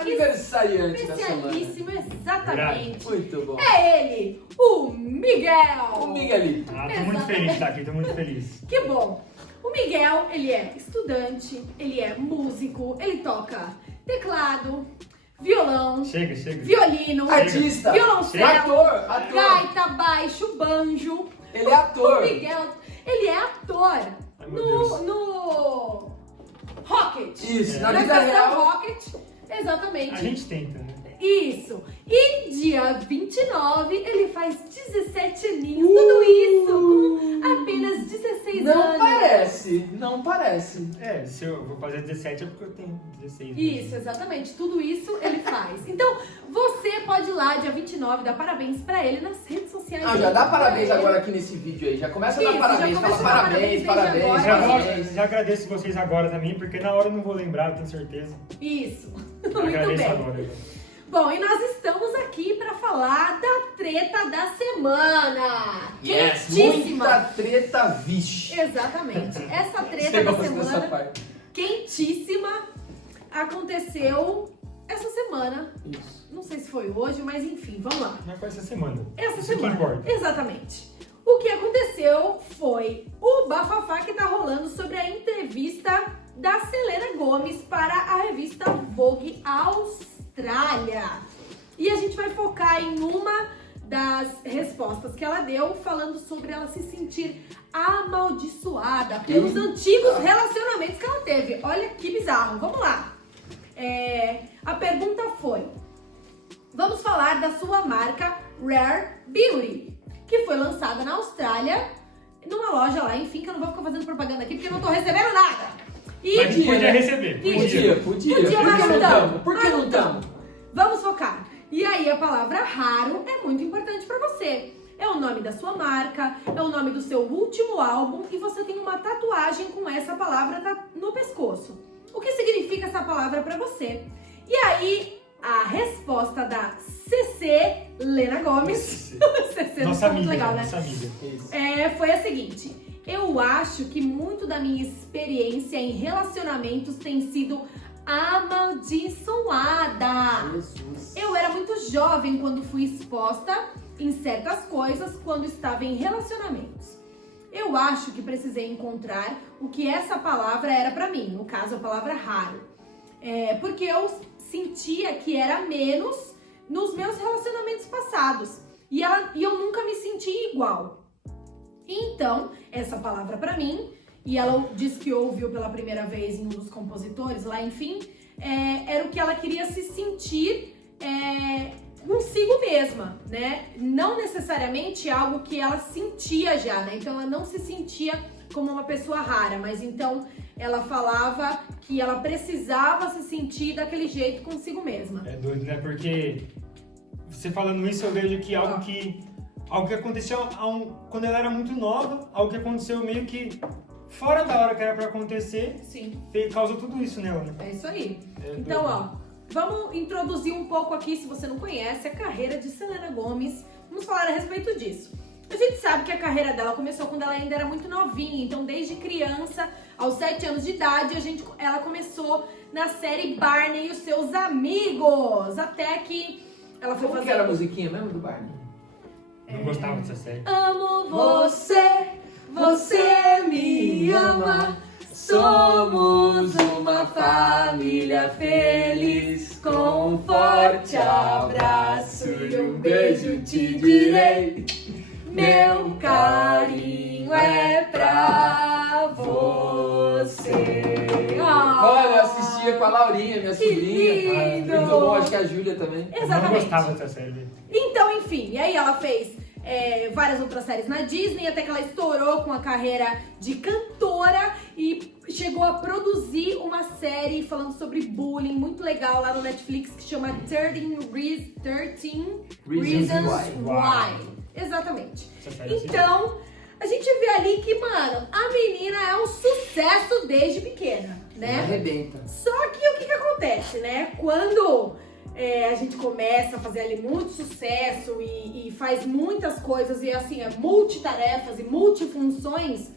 aniversariante da semana. Especialíssimo, exatamente. Muito bom. É ele, o Miguel. O Miguelito. Tô muito feliz de estar aqui, tô muito feliz. Que bom. O Miguel, ele é estudante, ele é músico, ele toca teclado, violão, Chega. violino, Artista. violoncelo, Ator. gaita, baixo, banjo. Ele é ator. O Miguel, ele é ator no Rocket. Isso, na Na vida estação real. Rocket, exatamente. A gente tenta, né? Isso. E dia 29 ele faz 17 aninhos. Tudo isso com apenas 16 anos. Não parece. Se eu vou fazer 17 é porque eu tenho 16. Isso, exatamente. Tudo isso ele faz. Então, você pode ir lá, dia 29, dar parabéns pra ele nas redes sociais. Ah, já dá parabéns agora aqui nesse vídeo aí. Já começa a dar Isso, parabéns. já Fala começa a dar parabéns, parabéns desde agora. Já agradeço vocês agora também, porque na hora eu não vou lembrar, eu tenho certeza. Isso. Eu Muito agradeço bem. agora. Bom, e nós estamos aqui pra falar da treta da semana. Yes, Quentíssima. muita treta, vixe. Exatamente. Essa treta Você da gosta dessa semana, parte? quentíssima, aconteceu essa semana. Isso. Não sei se foi hoje, mas enfim, vamos lá. Mas foi essa semana. Essa Isso semana. que importa. Exatamente. O que aconteceu foi o bafafá que tá rolando sobre a entrevista da Selena Gomez para a revista Vogue Austrália. E a gente vai focar em uma das respostas que ela deu, falando sobre ela se sentir amaldiçoada pelos antigos relacionamentos que ela teve. Olha que bizarro. Vamos lá. A pergunta foi: vamos falar da sua marca Rare Beauty, que foi lançada na Austrália, numa loja lá, enfim, que eu não vou ficar fazendo propaganda aqui porque eu não tô recebendo nada. E Mas podia receber. Podia. mas não tamo. Por que não estamos? Vamos focar. E aí a palavra raro é muito importante pra você. É o nome da sua marca, é o nome do seu último álbum e você tem uma tatuagem com essa palavra no pescoço. O que significa essa palavra pra você? E aí a resposta da CC Lena Gomez, CC Nossa muito amiga, legal, né? nossa amiga. Foi a seguinte: eu acho que muito da minha experiência em relacionamentos tem sido amaldiçoada. Jesus. Eu era muito jovem quando fui exposta em certas coisas quando estava em relacionamentos. Eu acho que precisei encontrar o que essa palavra era pra mim, no caso a palavra raro. Porque eu sentia que era menos nos meus relacionamentos passados. E eu nunca me senti igual. Então, essa palavra pra mim, e ela disse que ouviu pela primeira vez em um dos compositores lá, enfim, era o que ela queria se sentir consigo mesma, né? Não necessariamente algo que ela sentia já, né? Então ela não se sentia como uma pessoa rara, mas então ela falava que ela precisava se sentir daquele jeito consigo mesma. É doido, né? Porque você falando isso, eu vejo que algo que aconteceu quando ela era muito nova, algo que aconteceu meio que fora da hora que era pra acontecer, Sim. causou tudo isso nela, né? É isso aí. É Então, doido. ó, vamos introduzir um pouco aqui, se você não conhece, a carreira de Selena Gomez. Vamos falar a respeito disso. A gente sabe que a carreira dela começou quando ela ainda era muito novinha, então desde criança, aos 7 anos de idade, ela começou na série Barney e os seus amigos, até que ela foi Como fazer... que era a musiquinha mesmo do Barney? Não gostava dessa série. Amo você, você me ama, somos uma família feliz, com um forte abraço e um beijo te direi, meu carinho é pra você. Olha, eu assistia com a Laurinha, minha Que sobrinha. lindo! Muito bom, acho que a Júlia também. Eu não Exatamente. gostava dessa série. Então, enfim, e aí ela fez várias outras séries na Disney, até que ela estourou com a carreira de cantora e chegou a produzir uma série falando sobre bullying muito legal lá no Netflix que chama 13 Reasons Why. Exatamente. Essa série eu Então, a gente vê ali que, mano, a menina é um sucesso desde pequena, né? Arrebenta. Só que o que acontece, né? Quando a gente começa a fazer ali muito sucesso e faz muitas coisas e assim, multitarefas e multifunções,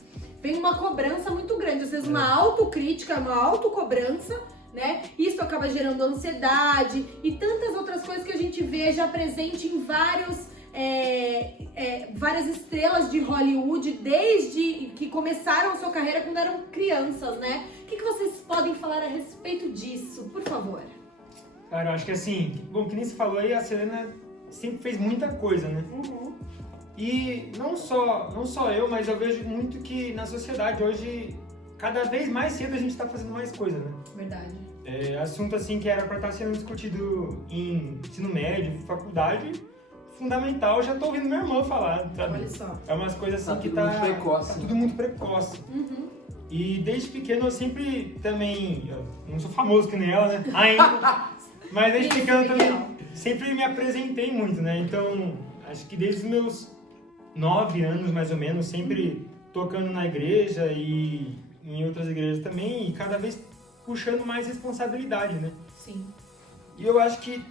vem uma cobrança muito grande. Às vezes uma autocrítica, uma autocobrança, né? Isso acaba gerando ansiedade e tantas outras coisas que a gente vê já presente em várias estrelas de Hollywood desde que começaram a sua carreira quando eram crianças, né? O que vocês podem falar a respeito disso, por favor? Cara, eu acho que assim, bom, que nem se falou aí, a Selena sempre fez muita coisa, né? Uhum. E não só eu, mas eu vejo muito que na sociedade hoje, cada vez mais cedo a gente tá fazendo mais coisa, né? Verdade. Assunto assim que era pra estar sendo discutido em ensino médio, faculdade, fundamental, eu já tô ouvindo minha irmã falar, sabe? Olha só. É umas coisas assim Tá que tudo muito precoce, tá né? tudo muito precoce. Uhum. E desde pequeno eu sempre também, eu não sou famoso que nem ela, né? Ainda. Mas desde Isso, pequeno eu também Miguel. sempre me apresentei muito, né? Então, acho que desde os meus 9 anos, mais ou menos, sempre tocando na igreja e em outras igrejas também, e cada vez puxando mais responsabilidade, né? Sim. E eu acho que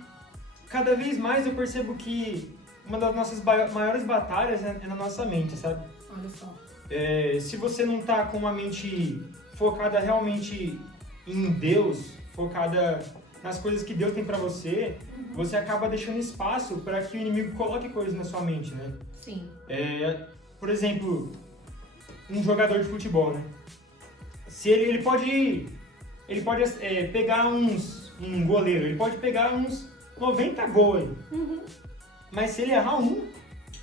cada vez mais eu percebo que uma das nossas maiores batalhas é na nossa mente, sabe? Olha só. Se você não tá com uma mente focada realmente em Deus, focada nas coisas que Deus tem pra você, você acaba deixando espaço para que o inimigo coloque coisas na sua mente, né? Sim. Por exemplo, um jogador de futebol, né? Se ele pode pegar um goleiro, ele pode pegar uns 90 gols aí. Uhum. Mas se ele errar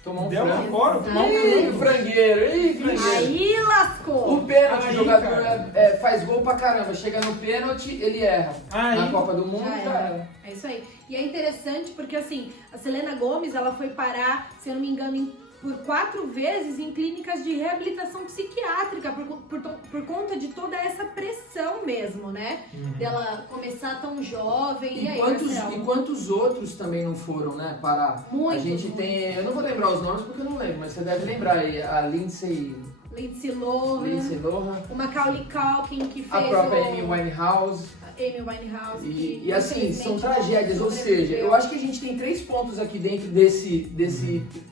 Tomar um der uma frango. fora, tomar um Ih, frango. frangueiro, ih, frangueiro. Aí lascou. O pênalti, Aí, o jogador cara. faz gol pra caramba. Chega no pênalti, ele erra. Aí. Na Copa do Mundo, Já era. cara. É isso aí. E é interessante porque, assim, a Selena Gomez, ela foi parar, se eu não me engano, por 4 vezes em clínicas de reabilitação psiquiátrica por conta de toda essa pressão mesmo, né? Dela começar tão jovem. E aí, Marcelo? E quantos outros também não foram, né? Parar. Muito, A gente muito. tem. Eu não vou lembrar os nomes porque eu não lembro, mas você deve lembrar aí. A Lindsay Lindsay Lohan, o Macaulay Culkin que fez a própria o Amy Winehouse. Amy Winehouse. E assim, são infelizmente, tragédias, ou sobreviveu. seja, eu acho que a gente tem 3 pontos aqui dentro desse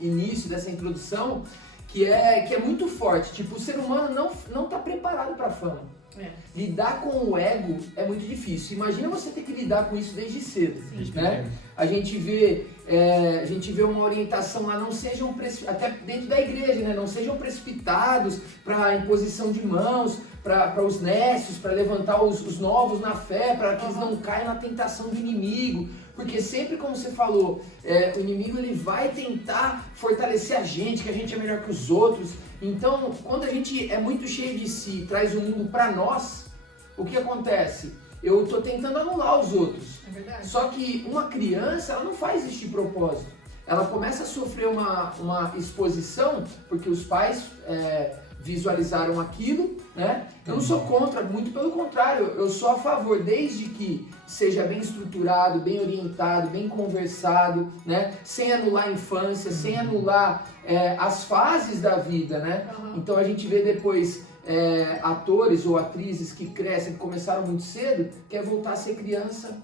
início, dessa introdução, que é muito forte. Tipo, o ser humano não tá preparado pra fama. É. Lidar com o ego é muito difícil. Imagina você ter que lidar com isso desde cedo, né? A gente vê uma orientação lá, não sejam até dentro da igreja, né? Não sejam precipitados para imposição de mãos, para os nécios, para levantar os novos na fé, para que eles não caiam na tentação do inimigo. Porque sempre, como você falou, o inimigo ele vai tentar fortalecer a gente, que a gente é melhor que os outros. Então, quando a gente é muito cheio de si, traz o mundo para nós, o que acontece? Eu estou tentando anular os outros. É verdade. Só que uma criança, ela não faz isso de propósito. Ela começa a sofrer uma exposição, porque os pais visualizaram aquilo, né? Eu não sou contra, muito pelo contrário, eu sou a favor, desde que seja bem estruturado, bem orientado, bem conversado, né? Sem anular a infância, sem anular as fases da vida, né? Então a gente vê depois atores ou atrizes que crescem, que começaram muito cedo, quer voltar a ser criança,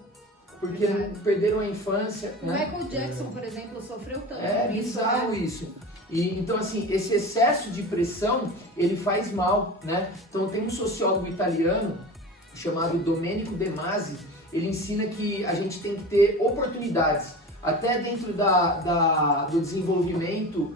porque perderam a infância. O né? Michael Jackson, por exemplo, sofreu tanto. É com isso, bizarro né? isso. E, então, assim, esse excesso de pressão, ele faz mal, né? Então, tem um sociólogo italiano chamado Domenico De Masi, ele ensina que a gente tem que ter oportunidades, até dentro do desenvolvimento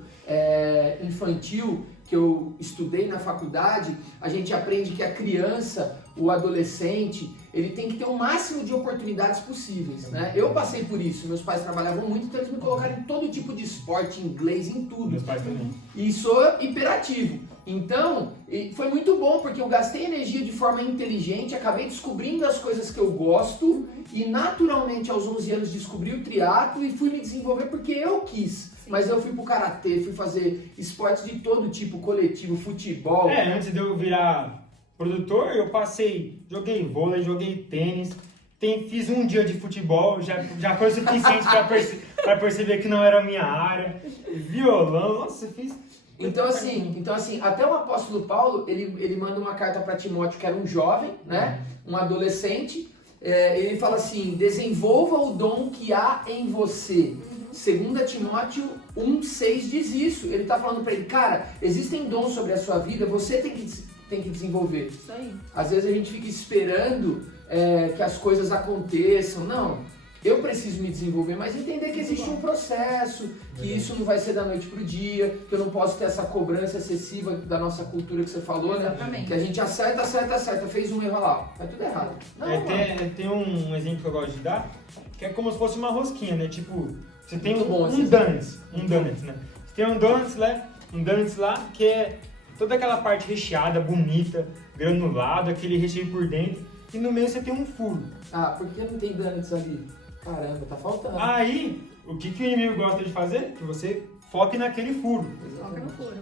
infantil, que eu estudei na faculdade, a gente aprende que a criança, o adolescente, ele tem que ter o máximo de oportunidades possíveis, né? Eu passei por isso, meus pais trabalhavam muito, então eles me colocaram em todo tipo de esporte, inglês, em tudo. Meus pais também. E sou hiperativo. Então, foi muito bom, porque eu gastei energia de forma inteligente, acabei descobrindo as coisas que eu gosto e naturalmente aos 11 anos descobri o triatlo e fui me desenvolver porque eu quis. Mas eu fui pro karatê, fui fazer esportes de todo tipo, coletivo, futebol. Antes de eu virar produtor, eu joguei vôlei, joguei tênis, fiz um dia de futebol, já foi o suficiente para perceber que não era a minha área. Violão, nossa, fiz... Então assim, até o apóstolo Paulo, ele manda uma carta para Timóteo, que era um jovem, né? Um adolescente. Ele fala assim, desenvolva o dom que há em você. 2 Timóteo 1,6 diz isso. Ele está falando para ele, cara, existem dons sobre a sua vida, você tem que desenvolver. Isso aí. Às vezes a gente fica esperando que as coisas aconteçam. Não. Eu preciso me desenvolver, mas entender que existe um processo, que isso não vai ser da noite pro dia, que eu não posso ter essa cobrança excessiva da nossa cultura que você falou, né? Exatamente. Que a gente acerta, fez um erro lá, vai tudo errado. Não, tem um exemplo que eu gosto de dar, que é como se fosse uma rosquinha, né? Tipo, você tem Muito bom um esse donuts, né? Você tem um donuts lá que é toda aquela parte recheada, bonita, granulada, aquele recheio por dentro, e no meio você tem um furo. Ah, por que não tem donuts ali? Caramba, tá faltando. Aí, o que o inimigo gosta de fazer? Que você foque naquele furo. Foca no furo.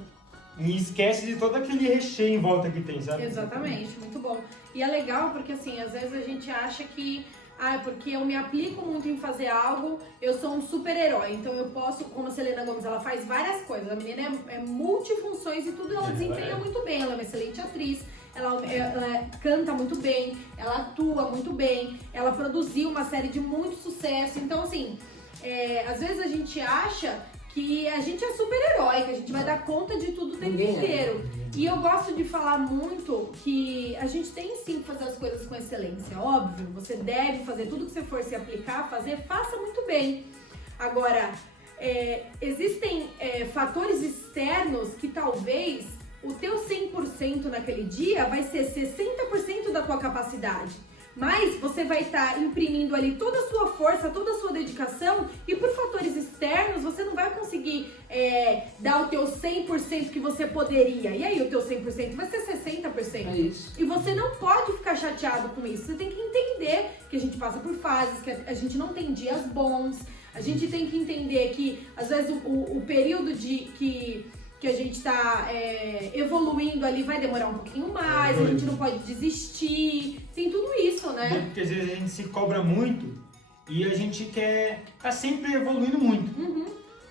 E esquece de todo aquele recheio em volta que tem, sabe? Exatamente, muito bom. E é legal porque, assim, às vezes a gente acha que porque eu me aplico muito em fazer algo, eu sou um super-herói. Então eu posso, como a Selena Gomez, ela faz várias coisas. A menina é multifunções e tudo ela desempenha muito bem. Ela é uma excelente atriz, ela canta muito bem, ela atua muito bem, ela produziu uma série de muito sucesso. Então, assim, às vezes a gente acha que a gente é super-herói, que a gente vai dar conta de tudo o tempo inteiro. E eu gosto de falar muito que a gente tem sim que fazer as coisas com excelência, óbvio. Você deve fazer tudo que você for se aplicar, faça muito bem. Agora, existem fatores externos que talvez o teu 100% naquele dia vai ser 60% da tua capacidade. Mas você vai estar imprimindo ali toda a sua força, toda a sua dedicação e por fatores externos você não vai conseguir dar o teu 100% que você poderia. E aí o teu 100% vai ser 60%. É isso. E você não pode ficar chateado com isso. Você tem que entender que a gente passa por fases, que a gente não tem dias bons. A gente tem que entender que às vezes o período que a gente está evoluindo ali vai demorar um pouquinho mais, a gente não pode desistir, tem tudo isso, né? Porque às vezes a gente se cobra muito e a gente quer tá sempre evoluindo muito,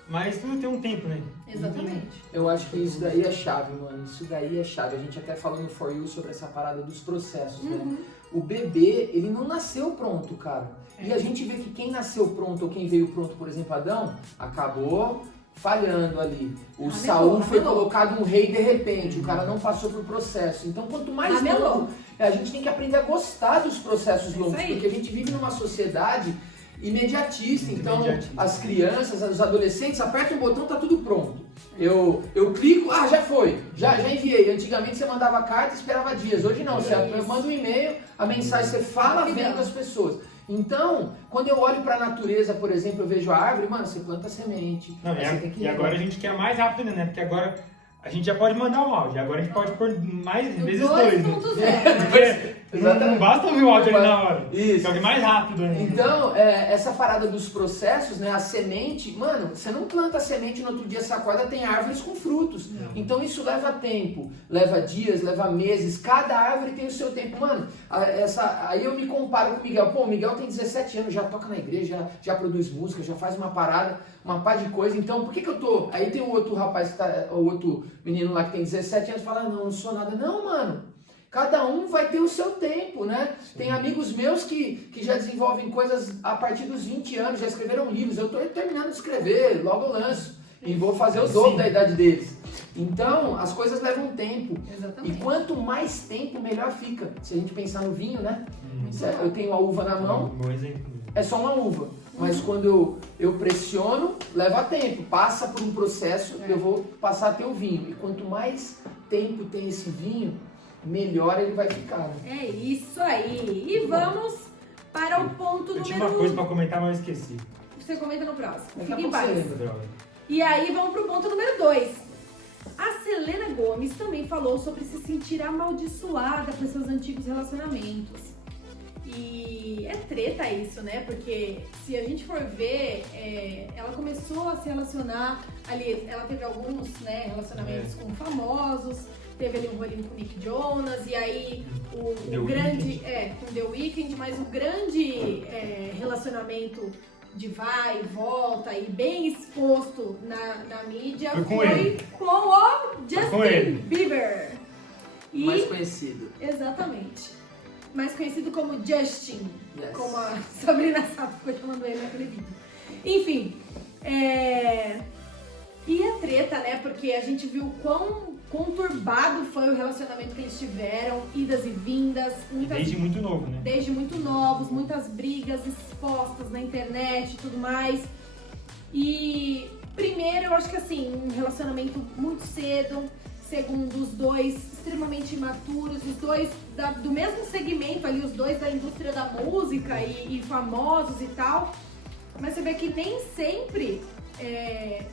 mas tudo tem um tempo, né? Exatamente. Eu acho que isso daí é chave, mano. Isso daí é chave. A gente até falou no For You sobre essa parada dos processos, né? O bebê, ele não nasceu pronto, cara. E a gente vê que quem nasceu pronto ou quem veio pronto, por exemplo, Adão, acabou falhando ali. O Saul foi colocado um rei de repente, o cara não passou por processo. Então, quanto mais longo, a gente tem que aprender a gostar dos processos longos, porque a gente vive numa sociedade imediatista. Então, as crianças, os adolescentes, apertam um botão, tá tudo pronto. Eu clico, já foi, já enviei. Antigamente você mandava carta e esperava dias. Hoje não, você manda um e-mail, a mensagem você fala, vem das pessoas. Então, quando eu olho para a natureza, por exemplo, eu vejo a árvore, mano, você planta semente. Não, e agora a gente quer mais rápido, né? Porque agora a gente já pode mandar um áudio, agora a gente pode pôr mais vezes 2. Né? Não basta ouvir o áudio ali na hora. Isso. É mais rápido, né? Então, essa parada dos processos, né? A semente, mano, você não planta a semente no outro dia você acorda, tem árvores com frutos. Não. Então isso leva tempo, leva dias, leva meses, cada árvore tem o seu tempo. Mano, aí eu me comparo com o Miguel. Pô, o Miguel tem 17 anos, já toca na igreja, já produz música, já faz uma parada, uma pá de coisa. Então, por que eu tô... Aí tem o outro rapaz, o outro menino lá que tem 17 anos, fala, não sou nada. Não, mano. Cada um vai ter o seu tempo, né? Sim. Tem amigos meus que já desenvolvem coisas a partir dos 20 anos, já escreveram livros. Eu estou terminando de escrever, logo eu lanço. E vou fazer o dobro da idade deles. Então, as coisas levam tempo. Exatamente. E quanto mais tempo, melhor fica. Se a gente pensar no vinho, né? Eu tenho a uva na mão, é só uma uva. Mas quando eu pressiono, leva tempo. Passa por um processo, eu vou passar a ter o vinho. E quanto mais tempo tem esse vinho, melhor ele vai ficar. Né? É isso aí. E vamos para o ponto número 1. Eu tinha uma coisa para comentar, mas eu esqueci. Você comenta no próximo. Fica em paz. E aí vamos para o ponto número 2. A Selena Gomez também falou sobre se sentir amaldiçoada por seus antigos relacionamentos. E é treta isso, né? Porque se a gente for ver, ela começou a se relacionar ali, ela teve alguns relacionamentos com famosos. Teve ali um rolinho com o Nick Jonas, e aí o grande... com The Weeknd, mas o grande relacionamento de vai e volta e bem exposto na mídia foi com o Justin Bieber. Mais conhecido. Exatamente. Mais conhecido como Justin, como a Sabrina Sato ficou chamando ele naquele vídeo. Enfim, e a treta, né? Porque a gente viu quão conturbado foi o relacionamento que eles tiveram, idas e vindas, Desde muito novo, né? Desde muito novos, muitas brigas expostas na internet e tudo mais. E primeiro, eu acho que assim, um relacionamento muito cedo. Segundo, os dois extremamente imaturos, os dois do mesmo segmento ali, os dois da indústria da música e famosos e tal. Mas você vê que nem sempre,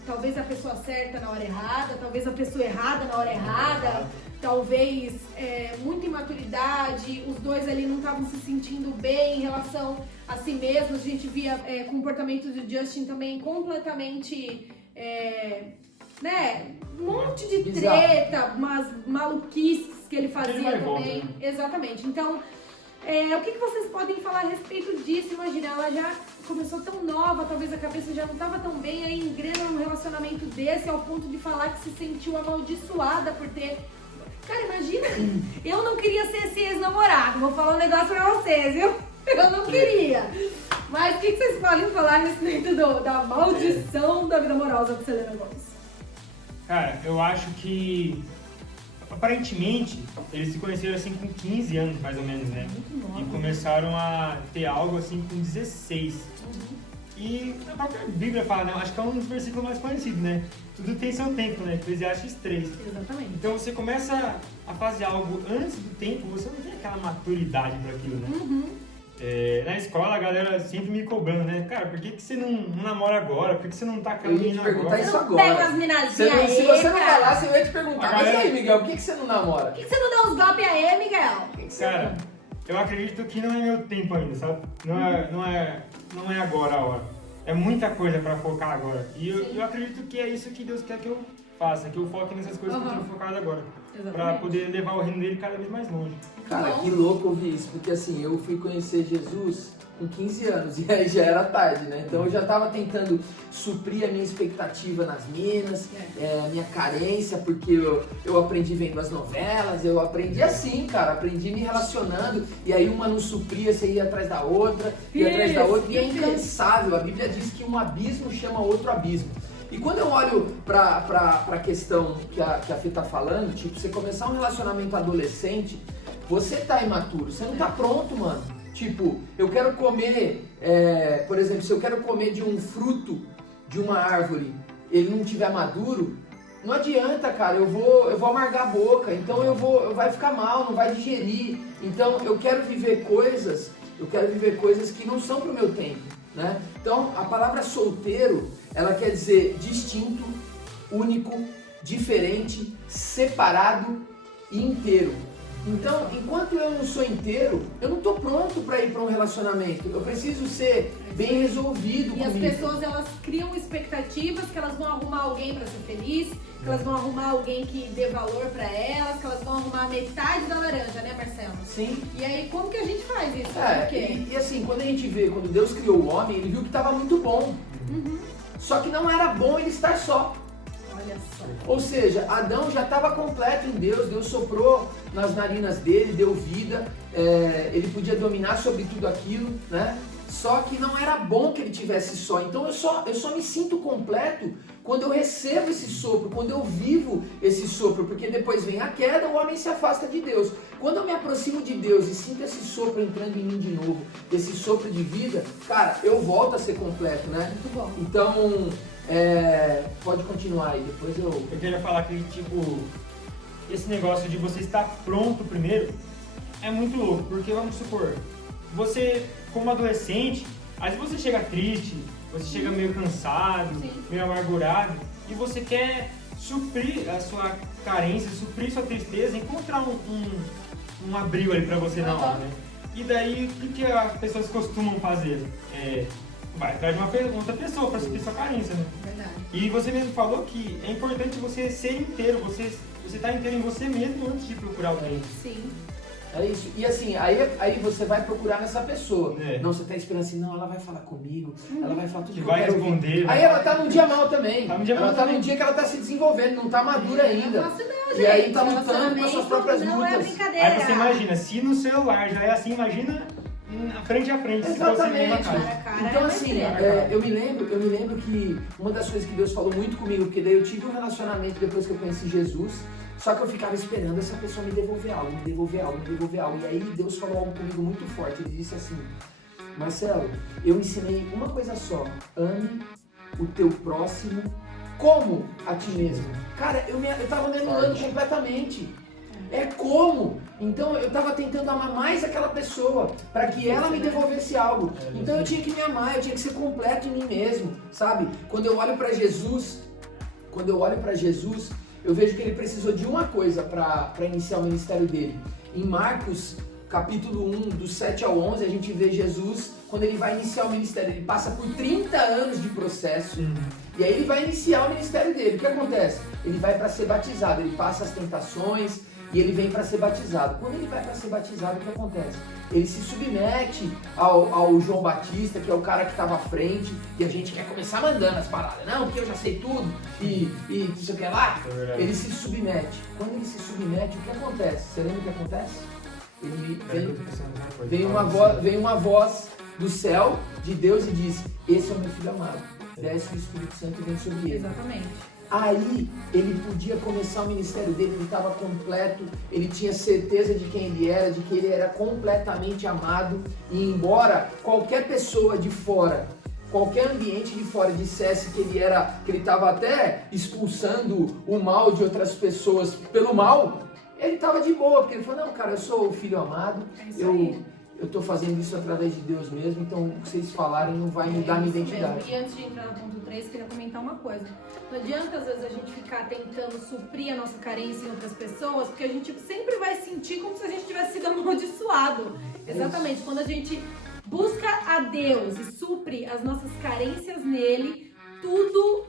talvez a pessoa certa na hora errada, talvez a pessoa errada na hora errada, talvez muita imaturidade, os dois ali não estavam se sentindo bem em relação a si mesmos. A gente via comportamento do Justin também completamente... um monte de treta, umas maluquices que ele fazia também. Né? Exatamente. Então, o que vocês podem falar a respeito disso? Imagina, ela já começou tão nova, talvez a cabeça já não estava tão bem, aí engrena num relacionamento desse ao ponto de falar que se sentiu amaldiçoada por ter... Cara, imagina, eu não queria ser esse ex-namorado, vou falar um negócio pra vocês, viu? Eu não queria. Mas o que vocês podem falar a respeito da maldição da vida amorosa de Selena Gomez? Cara, eu acho que aparentemente eles se conheceram assim com 15 anos mais ou menos, né? Muito novo. E começaram a ter algo assim com 16. E a própria Bíblia fala, né? Acho que é um dos versículos mais conhecidos, né? Tudo tem seu tempo, né? Eclesiastes 3. Exatamente. Então você começa a fazer algo antes do tempo, você não tem aquela maturidade para aquilo, né? Na escola a galera sempre me cobrando, né? Cara, por que você não namora agora? Por que você não tá com a menina agora? Isso Não agora. pega as minazinhas Se aí, você não cara. falasse, eu ia te perguntar. Mas aí, Miguel, por que você não namora? Por que você não dá uns golpes aí, Miguel? Por que você Cara, eu acredito que não é meu tempo ainda, sabe? Não é agora a hora. É muita coisa pra focar agora. E eu acredito que é isso que Deus quer que eu faça, que eu foque nessas coisas que eu tenho focado agora. Exatamente. Pra poder levar o reino dele cada vez mais longe. Cara, que louco ouvir isso, porque assim, eu fui conhecer Jesus com 15 anos e aí já era tarde, né? Então eu já tava tentando suprir a minha expectativa nas minas, a minha carência, porque eu aprendi vendo as novelas, eu aprendi assim, cara, aprendi me relacionando, e aí uma não supria, você ia atrás da outra, ia atrás da outra, e é incansável. A Bíblia diz que um abismo chama outro abismo. E quando eu olho pra questão que a Fê tá falando, tipo, você começar um relacionamento adolescente, você tá imaturo, você não tá pronto, mano. Tipo, eu quero comer, por exemplo, se eu quero comer de um fruto de uma árvore, ele não tiver maduro, não adianta, cara, eu vou amargar a boca, então vai ficar mal, não vai digerir. Então eu quero viver coisas que não são pro meu tempo, né? Então a palavra solteiro, ela quer dizer distinto, único, diferente, separado e inteiro. Então, enquanto eu não sou inteiro, eu não tô pronto para ir para um relacionamento. Eu preciso ser bem resolvido comigo. E as pessoas, elas criam expectativas que elas vão arrumar alguém para ser feliz, que elas vão arrumar alguém que dê valor para elas, que elas vão arrumar metade da laranja, né, Marcelo? Sim. E aí, como que a gente faz isso? E assim, quando a gente vê, quando Deus criou o homem, ele viu que estava muito bom. Só que não era bom ele estar só. Olha só. Ou seja, Adão já estava completo em Deus, Deus soprou nas narinas dele, deu vida, ele podia dominar sobre tudo aquilo, né? Só que não era bom que ele tivesse só. Então eu só me sinto completo quando eu recebo esse sopro, quando eu vivo esse sopro, porque depois vem a queda, o homem se afasta de Deus. Quando eu me aproximo de Deus e sinto esse sopro entrando em mim de novo, esse sopro de vida, cara, eu volto a ser completo, né? Muito bom. Então, pode continuar aí, depois eu... Eu queria falar que, tipo, esse negócio de você estar pronto primeiro é muito louco, porque vamos supor, você, como adolescente, às vezes você chega triste, você chega meio cansado, meio amargurado, e você quer suprir a sua carência, suprir sua tristeza, encontrar um abrigo ali pra você na hora, né? E daí, o que as pessoas costumam fazer? Vai atrás de uma outra pessoa pra suprir sua carência, né? Verdade. E você mesmo falou que é importante você ser inteiro, você tá inteiro em você mesmo antes de procurar alguém. Sim. É isso. E assim, aí você vai procurar nessa pessoa. É. Não, você tá esperando assim, não, ela vai falar comigo, ela vai falar tudo que eu Vai quero responder. ouvir. Vai... Aí ela tá num dia mal também. Tá num dia ela mal tá também. num dia que ela tá se desenvolvendo, não tá madura ainda. Não é fácil não, E aí gente. tá lutando com as suas próprias Não é lutas. brincadeira. Aí você imagina, se no celular já é assim, imagina frente a frente, se você Exatamente. na casa. Cara, Então é assim, uma eu me lembro que uma das coisas que Deus falou muito comigo, porque daí eu tive um relacionamento depois que eu conheci Jesus, Só que eu ficava esperando essa pessoa me devolver algo, me devolver algo, me devolver algo. E aí Deus falou algo comigo muito forte. Ele disse assim: Marcelo, eu ensinei uma coisa só. Ame o teu próximo como a ti mesmo. Cara, eu tava me anulando completamente. É como. Então eu tava tentando amar mais aquela pessoa para que ela me devolvesse algo. Então eu tinha que me amar, eu tinha que ser completo em mim mesmo, sabe? Quando eu olho para Jesus, eu vejo que ele precisou de uma coisa para iniciar o ministério dele. Em Marcos, capítulo 1, do 7 ao 11, a gente vê Jesus, quando ele vai iniciar o ministério, ele passa por 30 anos de processo, e aí ele vai iniciar o ministério dele. O que acontece? Ele vai para ser batizado, ele passa as tentações, e ele vem para ser batizado. Quando ele vai para ser batizado, o que acontece? Ele se submete ao João Batista, que é o cara que estava à frente, e a gente quer começar mandando as paradas. Não, porque eu já sei tudo, e não sei o que lá. Ele se submete. Quando ele se submete, o que acontece? Você lembra o que acontece? Vem uma voz do céu, de Deus, e diz: esse é o meu filho amado. Desce o Espírito Santo e vem sobre ele. Exatamente. Aí ele podia começar o ministério dele, ele estava completo, ele tinha certeza de quem ele era, de que ele era completamente amado. E embora qualquer pessoa de fora, qualquer ambiente de fora dissesse que ele estava até expulsando o mal de outras pessoas pelo mal, ele estava de boa, porque ele falou: não, cara, eu sou o filho amado, eu estou fazendo isso através de Deus mesmo, então o que vocês falarem não vai mudar a minha identidade. Mesmo. E antes de entrar no ponto 3, queria comentar uma coisa. Não adianta, às vezes, a gente ficar tentando suprir a nossa carência em outras pessoas, porque a gente sempre vai sentir como se a gente tivesse sido amaldiçoado. Exatamente. Quando a gente busca a Deus e supre as nossas carências nele, tudo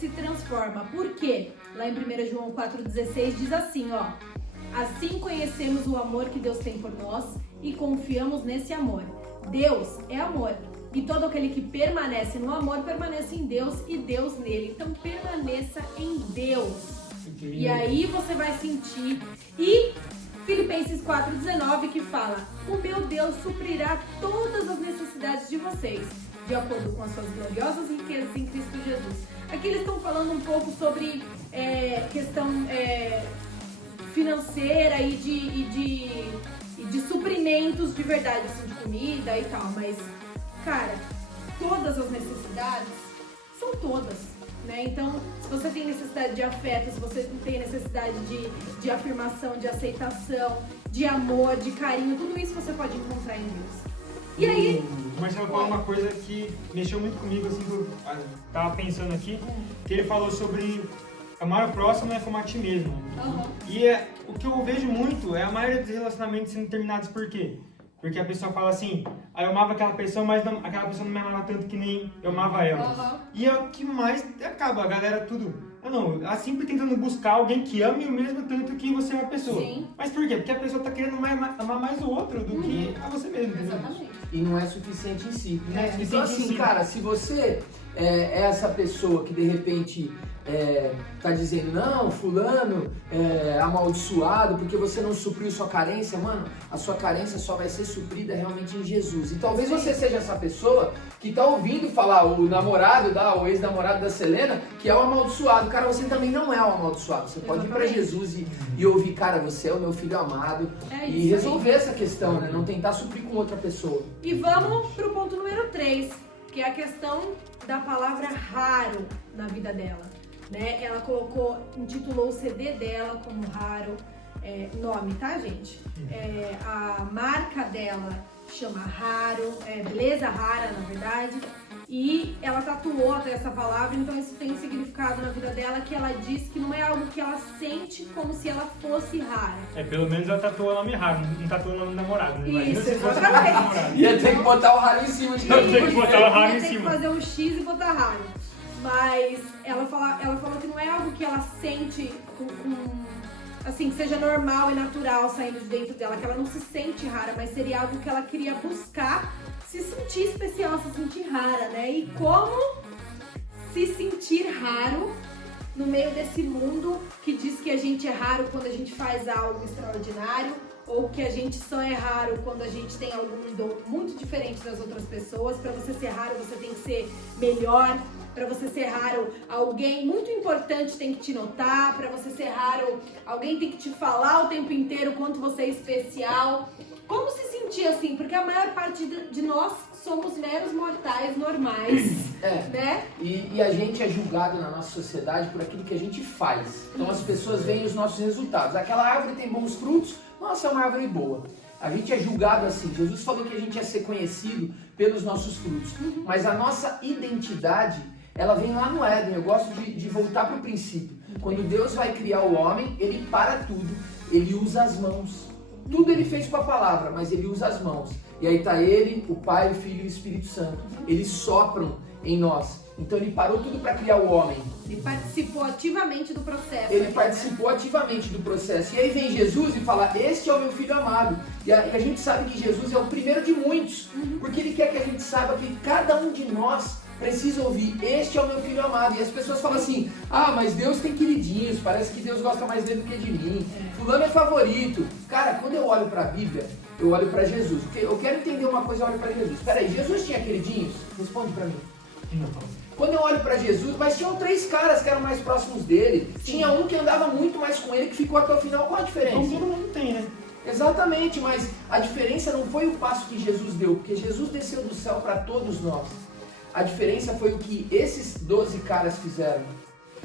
se transforma. Por quê? Lá em 1 João 4,16 diz assim, ó: assim conhecemos o amor que Deus tem por nós e confiamos nesse amor. Deus é amor, e todo aquele que permanece no amor permanece em Deus e Deus nele. Então permaneça em Deus. E aí você vai sentir. E Filipenses 4,19 que fala: o meu Deus suprirá todas as necessidades de vocês, de acordo com as suas gloriosas riquezas em Cristo Jesus. Aqui eles estão falando um pouco sobre questão financeira e de suprimentos de verdade, assim, de comida e tal, mas, cara, todas as necessidades são todas, né? Então, se você tem necessidade de afeto, se você tem necessidade de afirmação, de aceitação, de amor, de carinho, tudo isso você pode encontrar em Deus. E aí... O Marcelo falou uma coisa que mexeu muito comigo, assim, que eu tava pensando aqui, que ele falou sobre amar o próximo é como a ti mesmo. Uhum. E o que eu vejo muito é a maioria dos relacionamentos sendo terminados por quê? Porque a pessoa fala assim: eu amava aquela pessoa, mas aquela pessoa não me amava tanto que nem eu amava ela. Uhum. E é o que mais acaba, a galera tudo... sempre tentando buscar alguém que ame o mesmo tanto que você é uma pessoa. Sim. Mas por quê? Porque a pessoa tá querendo amar mais o outro do que a você mesmo. Exatamente. E não é suficiente em si. Não é suficiente então em assim, si. cara, se você é essa pessoa que de repente tá dizendo: não, fulano é amaldiçoado porque você não supriu sua carência, mano, a sua carência só vai ser suprida realmente em Jesus. E talvez você seja essa pessoa que tá ouvindo falar o o ex-namorado da Selena, que é o amaldiçoado. Cara, você também não é o amaldiçoado. Você pode ir pra Jesus e ouvir: cara, você é o meu filho amado, e resolver essa questão, né? Não tentar suprir com outra pessoa. E vamos pro ponto número 3, que é a questão da palavra raro na vida dela, né? Ela intitulou o CD dela como Raro, nome, tá, gente? A marca dela chama Raro, Beleza Rara, na verdade, e ela tatuou até essa palavra, então isso tem um significado na vida dela, que ela diz que não é algo que ela sente como se ela fosse rara. Pelo menos ela tatuou o nome raro, não tatuou o nome do namorado, né? Imagina Isso, se fosse o exatamente. nome do namorado. Ia ter que botar o raro em cima de Tem que botar o raro em Tem que cima. fazer um X e botar raro. Mas ela falou que não é algo que ela sente assim, que seja normal e natural saindo de dentro dela, que ela não se sente rara, mas seria algo que ela queria buscar se sentir especial, se sentir rara, né? E como se sentir raro no meio desse mundo que diz que a gente é raro quando a gente faz algo extraordinário, ou que a gente só é raro quando a gente tem algum dom muito diferente das outras pessoas. Para você ser raro, você tem que ser melhor, para você ser raro, alguém muito importante tem que te notar, para você ser raro, alguém tem que te falar o tempo inteiro quanto você é especial. Como se sentir assim? Porque a maior parte de nós somos meros mortais normais, né? E a gente é julgado na nossa sociedade por aquilo que a gente faz. Então as pessoas veem os nossos resultados. Aquela árvore tem bons frutos, nossa, é uma árvore boa. A gente é julgado assim. Jesus falou que a gente ia ser conhecido pelos nossos frutos. Mas a nossa identidade, ela vem lá no Éden. Eu gosto de voltar para o princípio. Quando Deus vai criar o homem, ele para tudo. Ele usa as mãos. Tudo ele fez com a palavra, mas ele usa as mãos. E aí está ele, o Pai, o Filho e o Espírito Santo. Eles sopram em nós. Então ele parou tudo para criar o homem. Ele participou ativamente do processo. Ele participou ativamente do processo. E aí vem Jesus e fala, este é o meu Filho amado. E a gente sabe que Jesus é o primeiro de muitos. Porque ele quer que a gente saiba que cada um de nós precisa ouvir, este é o meu Filho amado. E as pessoas falam assim, mas Deus tem queridinhos, parece que Deus gosta mais dele do que de mim. Fulano é favorito. Cara, quando eu olho para a Bíblia, eu olho para Jesus. Porque eu quero entender uma coisa, eu olho para Jesus. Peraí, Jesus tinha queridinhos? Responde para mim. Não. Quando eu olho para Jesus, mas tinham 3 caras que eram mais próximos dele. Sim. Tinha um que andava muito mais com ele, que ficou até o final. Qual a diferença? Então todo mundo tem, né? Exatamente, mas a diferença não foi o passo que Jesus deu, porque Jesus desceu do céu para todos nós. A diferença foi o que esses 12 caras fizeram.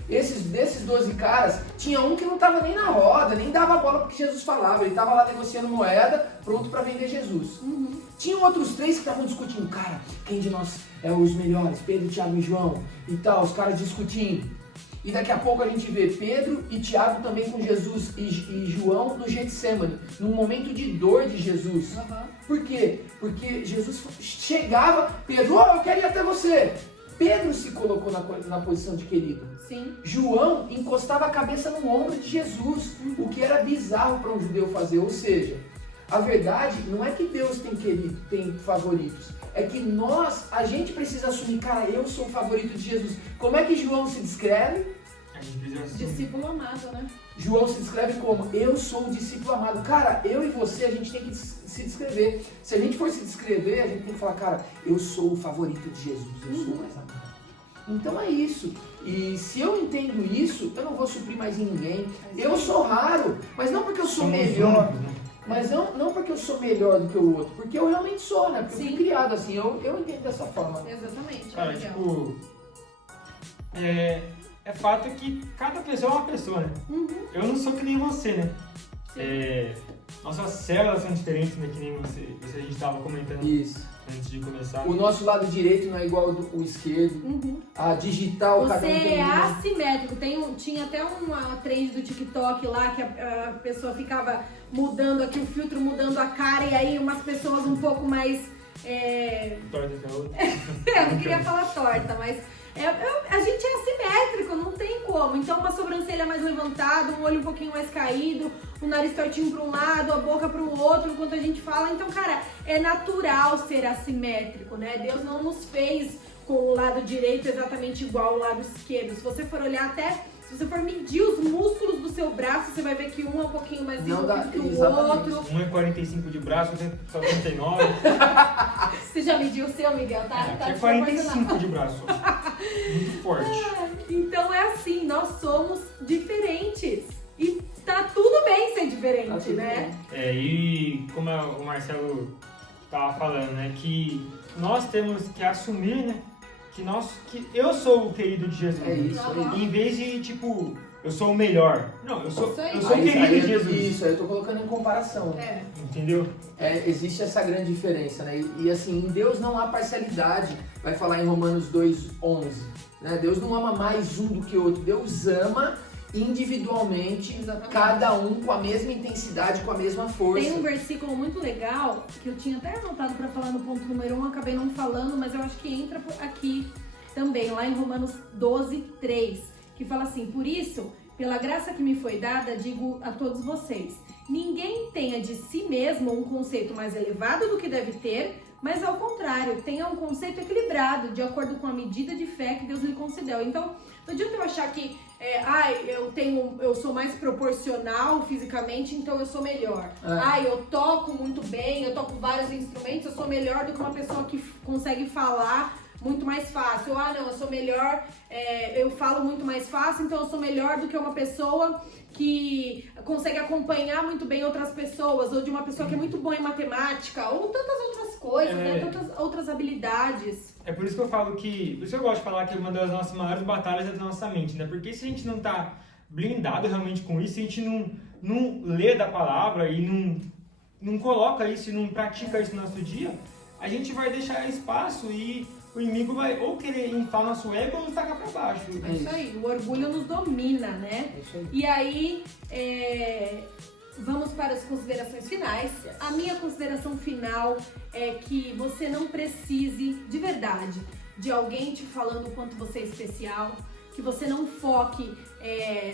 Desses 12 caras, tinha um que não estava nem na roda, nem dava bola porque Jesus falava. Ele estava lá negociando moeda, pronto para vender Jesus. Tinham outros 3 que estavam discutindo. Cara, quem de nós é os melhores? Pedro, Tiago e João. E tal, os caras discutindo. E daqui a pouco a gente vê Pedro e Tiago também com Jesus e João no Getsemane, num momento de dor de Jesus. Por quê? Porque Jesus chegava, Pedro, eu quero ir até você. Pedro se colocou na posição de querido. Sim. João encostava a cabeça no ombro de Jesus, o que era bizarro para um judeu fazer. Ou seja, a verdade não é que Deus tem favoritos, é que a gente precisa assumir, cara, eu sou o favorito de Jesus. Como é que João se descreve? Discípulo amado, né? João se descreve como, eu sou o discípulo amado. Cara, eu e você, a gente tem que se descrever. Se a gente for se descrever, a gente tem que falar, cara, eu sou o favorito de Jesus, eu sou o mais amado. Então é isso. E se eu entendo isso, eu não vou suprir mais em ninguém. Eu sou raro, mas não porque eu sou melhor. Mas não porque eu sou melhor do que o outro, porque eu realmente sou, né? Porque eu fui criado assim, eu entendo dessa forma. Exatamente. Cara, tipo, é fato que cada pessoa é uma pessoa, né? Eu não sou que nem você, né? Nossas células são diferentes, né? Que nem você a gente estava comentando antes de começar. O nosso lado direito não é igual ao esquerdo. A digital, você cada um tem é assimétrico. Tinha até uma trend do TikTok lá que a pessoa ficava mudando aqui o filtro, mudando a cara, e aí umas pessoas um pouco mais... Torta que a outra. Eu não queria falar torta, mas... a gente é assimétrico, não tem como. Então uma sobrancelha mais levantada, um olho um pouquinho mais caído, o nariz tortinho para um lado, a boca para o outro, enquanto a gente fala. Então, cara, é natural ser assimétrico, né? Deus não nos fez com o lado direito exatamente igual ao lado esquerdo. Se você for olhar se você for medir os músculos do seu braço, você vai ver que um é um pouquinho mais desenvolvido que o outro. Um é 45 de braço, outro é 49. Você já mediu o seu, Miguel? Tá é 45 de braço. Muito forte. Então é assim, nós somos diferentes. E tá tudo bem ser diferente, né? E como o Marcelo tava falando, né? Que nós temos que assumir, né? Que eu sou o querido de Jesus. É isso. Em vez de, tipo, eu sou o melhor. Não, eu sou o querido de Jesus. Isso, aí eu tô colocando em comparação. Entendeu? Existe essa grande diferença, né? E assim, em Deus não há parcialidade. Vai falar em Romanos 2:11. Né? Deus não ama mais um do que o outro. Deus ama individualmente, cada um com a mesma intensidade, com a mesma força. Tem um versículo muito legal que eu tinha até anotado para falar no ponto número 1, acabei não falando, mas eu acho que entra aqui também, lá em Romanos 12:3, que fala assim: por isso, pela graça que me foi dada, digo a todos vocês, ninguém tenha de si mesmo um conceito mais elevado do que deve ter, mas ao contrário, tenha um conceito equilibrado, de acordo com a medida de fé que Deus lhe concedeu. Então, não adianta eu achar que eu sou mais proporcional fisicamente, então eu sou melhor. Eu toco muito bem, eu toco vários instrumentos, eu sou melhor do que uma pessoa que consegue falar muito mais fácil. Ou, não, eu sou melhor, eu falo muito mais fácil, então eu sou melhor do que uma pessoa que consegue acompanhar muito bem outras pessoas, ou de uma pessoa que é muito boa em matemática, ou tantas outras coisas, né? Tantas outras habilidades. É por isso que eu falo que, por isso que eu gosto de falar que uma das nossas maiores batalhas é da nossa mente, né? Porque se a gente não tá blindado realmente com isso, se a gente não lê da palavra e não coloca isso e não pratica isso no nosso dia, a gente vai deixar espaço e o inimigo vai ou querer inflar nosso ego ou nos tacar pra baixo. É isso aí, o orgulho nos domina, né? É isso aí. E aí, vamos para as considerações finais. A minha consideração final é que você não precise, de verdade, de alguém te falando o quanto você é especial, que você não foque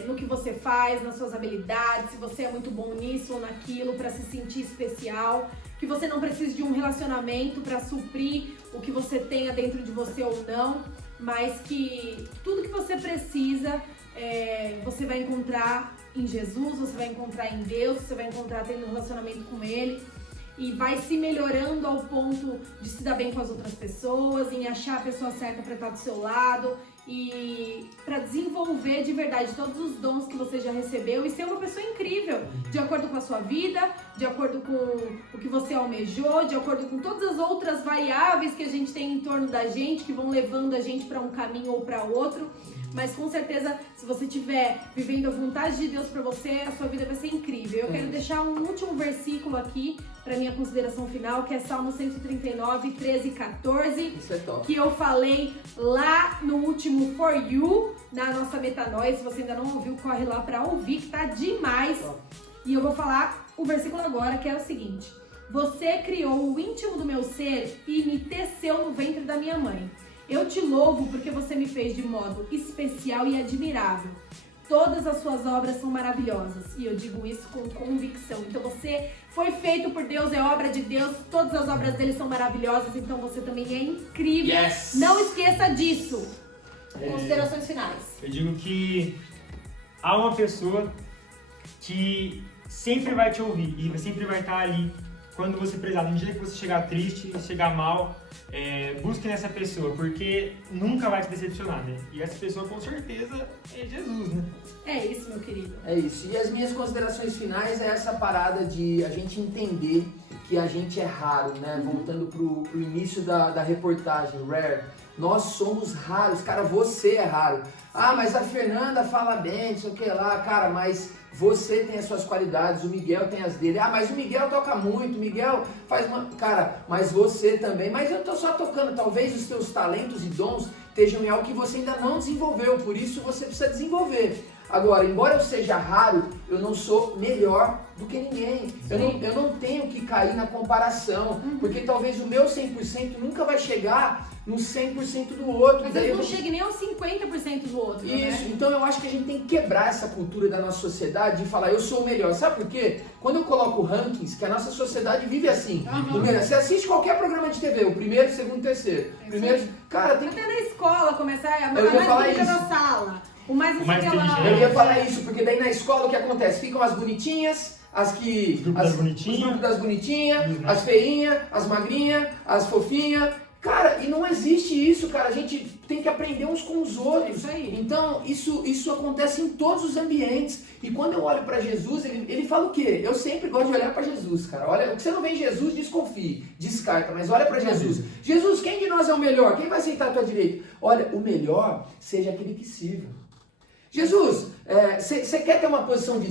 no que você faz, nas suas habilidades, se você é muito bom nisso ou naquilo para se sentir especial, que você não precise de um relacionamento para suprir o que você tenha dentro de você ou não, mas que tudo que você precisa você vai encontrar em Jesus, você vai encontrar em Deus, você vai encontrar tendo um relacionamento com Ele. E vai se melhorando ao ponto de se dar bem com as outras pessoas, em achar a pessoa certa para estar do seu lado e para desenvolver de verdade todos os dons que você já recebeu e ser uma pessoa incrível, de acordo com a sua vida, de acordo com o que você almejou, de acordo com todas as outras variáveis que a gente tem em torno da gente, que vão levando a gente para um caminho ou para outro. Mas com certeza, se você estiver vivendo a vontade de Deus para você, a sua vida vai ser incrível. Eu quero deixar um último versículo aqui para minha consideração final, que é Salmo 139, 13 e 14. Isso é top. Que eu falei lá no último For You, na nossa Metanoia. Se você ainda não ouviu, corre lá para ouvir, que tá demais. Top. E eu vou falar o versículo agora, que é o seguinte: você criou o íntimo do meu ser e me teceu no ventre da minha mãe. Eu te louvo porque você me fez de modo especial e admirável. Todas as suas obras são maravilhosas. E eu digo isso com convicção. Então você foi feito por Deus, é obra de Deus. Todas as obras dele são maravilhosas. Então você também é incrível. Yes! Não esqueça disso. Considerações finais. Eu digo que há uma pessoa que sempre vai te ouvir e sempre vai estar ali quando você precisar. No dia que você chegar triste, chegar mal, busque nessa pessoa, porque nunca vai te decepcionar, né? E essa pessoa com certeza é Jesus, né? É isso, meu querido. É isso. E as minhas considerações finais é essa parada de a gente entender que a gente é raro, né? Voltando pro início da reportagem, Rare. Nós somos raros, cara, você é raro. Ah, mas a Fernanda fala bem, não sei o que lá, cara, mas você tem as suas qualidades, o Miguel tem as dele. Ah, mas o Miguel toca muito, o Miguel faz uma... Cara, mas você também. Mas eu tô só tocando, talvez os teus talentos e dons estejam em algo que você ainda não desenvolveu, por isso você precisa desenvolver. Agora, embora eu seja raro, eu não sou melhor do que ninguém. Eu não tenho que cair na comparação, porque talvez o meu 100% nunca vai chegar no 100% do outro. Às vezes não chega nem aos 50% do outro, Isso, né? então eu acho que a gente tem que quebrar essa cultura da nossa sociedade e falar, eu sou o melhor. Sabe por quê? Quando eu coloco rankings, que a nossa sociedade vive assim. Você assiste qualquer programa de TV, o primeiro, segundo, terceiro. Primeiro, cara, tem que... Até na escola começar a Eu ia mais falar bonita isso. da sala. O mais não sei o que inteligente. lá. Eu ia falar isso, porque daí na escola o que acontece? Ficam as bonitinhas, as que... Os grupos das bonitinhas. Os grupos das bonitinhas, as feinhas, as magrinhas, as fofinhas. Cara, e não existe isso, cara. A gente tem que aprender uns com os outros. É isso aí. Então, isso acontece em todos os ambientes. E quando eu olho pra Jesus, ele fala o quê? Eu sempre gosto de olhar pra Jesus, cara. Olha, o que você não vê em Jesus, desconfie, descarta. Mas olha pra Jesus. Jesus, quem de nós é o melhor? Quem vai sentar à tua direita? Olha, o melhor seja aquele que sirva. Jesus, você quer ter uma posição de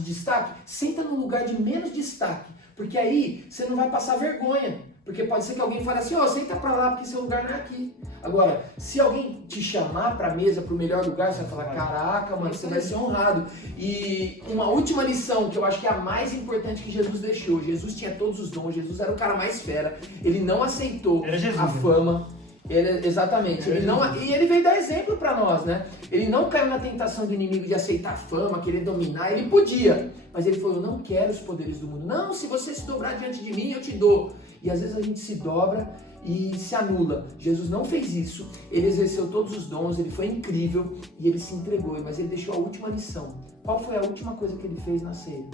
destaque? Senta num lugar de menos destaque. Porque aí você não vai passar vergonha. Porque pode ser que alguém fale assim, senta pra lá porque seu lugar não é aqui. Agora, se alguém te chamar pra mesa, pro melhor lugar, você vai falar, caraca, mano, você vai ser honrado. E uma última lição, que eu acho que é a mais importante que Jesus deixou. Jesus tinha todos os dons, Jesus era o cara mais fera. Ele não aceitou a fama. Exatamente. E ele veio dar exemplo pra nós, né? Ele não caiu na tentação do inimigo de aceitar a fama, querer dominar. Ele podia, mas ele falou, eu não quero os poderes do mundo. Não, se você se dobrar diante de mim, eu te dou. E às vezes a gente se dobra e se anula. Jesus não fez isso. Ele exerceu todos os dons, ele foi incrível e ele se entregou. Mas ele deixou a última lição. Qual foi a última coisa que ele fez na ceia?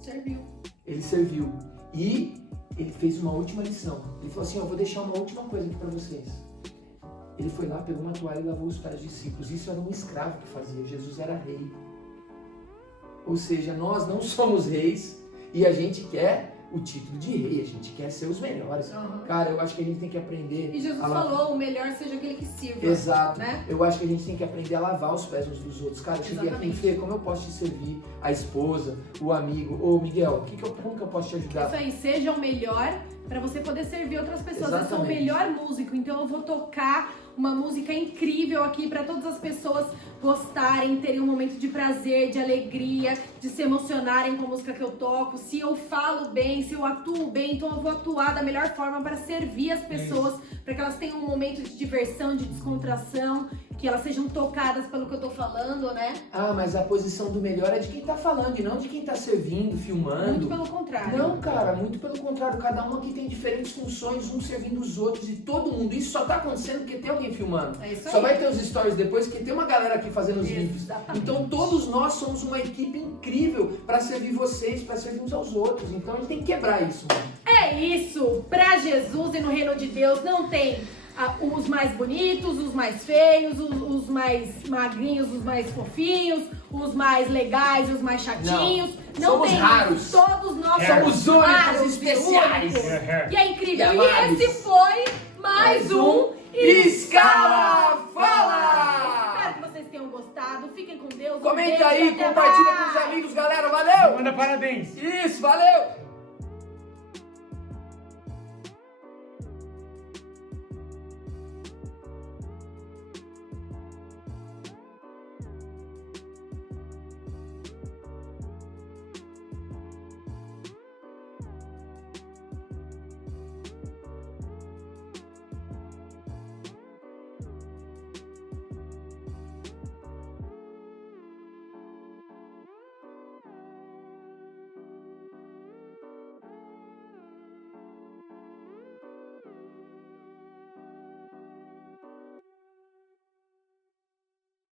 Serviu. Ele serviu. E ele fez uma última lição. Ele falou assim, eu vou deixar uma última coisa aqui pra vocês. Ele foi lá, pegou uma toalha e lavou os pés dos discípulos. Isso era um escravo que fazia. Jesus era rei. Ou seja, nós não somos reis e a gente quer o título de rei, a gente quer ser os melhores. Cara, eu acho que a gente tem que aprender... E Jesus falou, o melhor seja aquele que sirva. Exato. Né? Eu acho que a gente tem que aprender a lavar os pés uns dos outros. Cara, eu cheguei aqui, Fê, como eu posso te servir? A esposa, o amigo. Ô, Miguel, como que eu posso te ajudar? Isso aí, seja o melhor para você poder servir outras pessoas. Exatamente. Eu sou o melhor músico, então eu vou tocar uma música incrível aqui para todas as pessoas gostarem, terem um momento de prazer, de alegria, de se emocionarem com a música que eu toco. Se eu falo bem, se eu atuo bem, então eu vou atuar da melhor forma para servir as pessoas, para que elas tenham um momento de diversão, de descontração, que elas sejam tocadas pelo que eu tô falando, né? Ah, mas a posição do melhor é de quem tá falando e não de quem tá servindo, filmando. Muito pelo contrário. Não, cara, muito pelo contrário. Cada um aqui tem diferentes funções, um servindo os outros e todo mundo. Isso só tá acontecendo porque tem alguém filmando. É isso aí. Só vai ter os stories depois porque tem uma galera aqui fazendo os vídeos. Exatamente. Então todos nós somos uma equipe incrível para servir vocês, para servir uns aos outros. Então a gente tem que quebrar isso, mano. É isso. Pra Jesus e no reino de Deus não tem os mais bonitos, os mais feios, os mais magrinhos, os mais fofinhos, os mais legais, os mais chatinhos. Não Somos tem raros. isso. Todos nós Somos únicos, raros, especiais. únicos. E é incrível. E amados. E esse foi mais um Escala Fala! Espero que vocês tenham gostado. Fiquem com Deus. Um Comenta beijo, aí, até compartilha mais. com os amigos, galera. Valeu! Manda parabéns! Isso, valeu!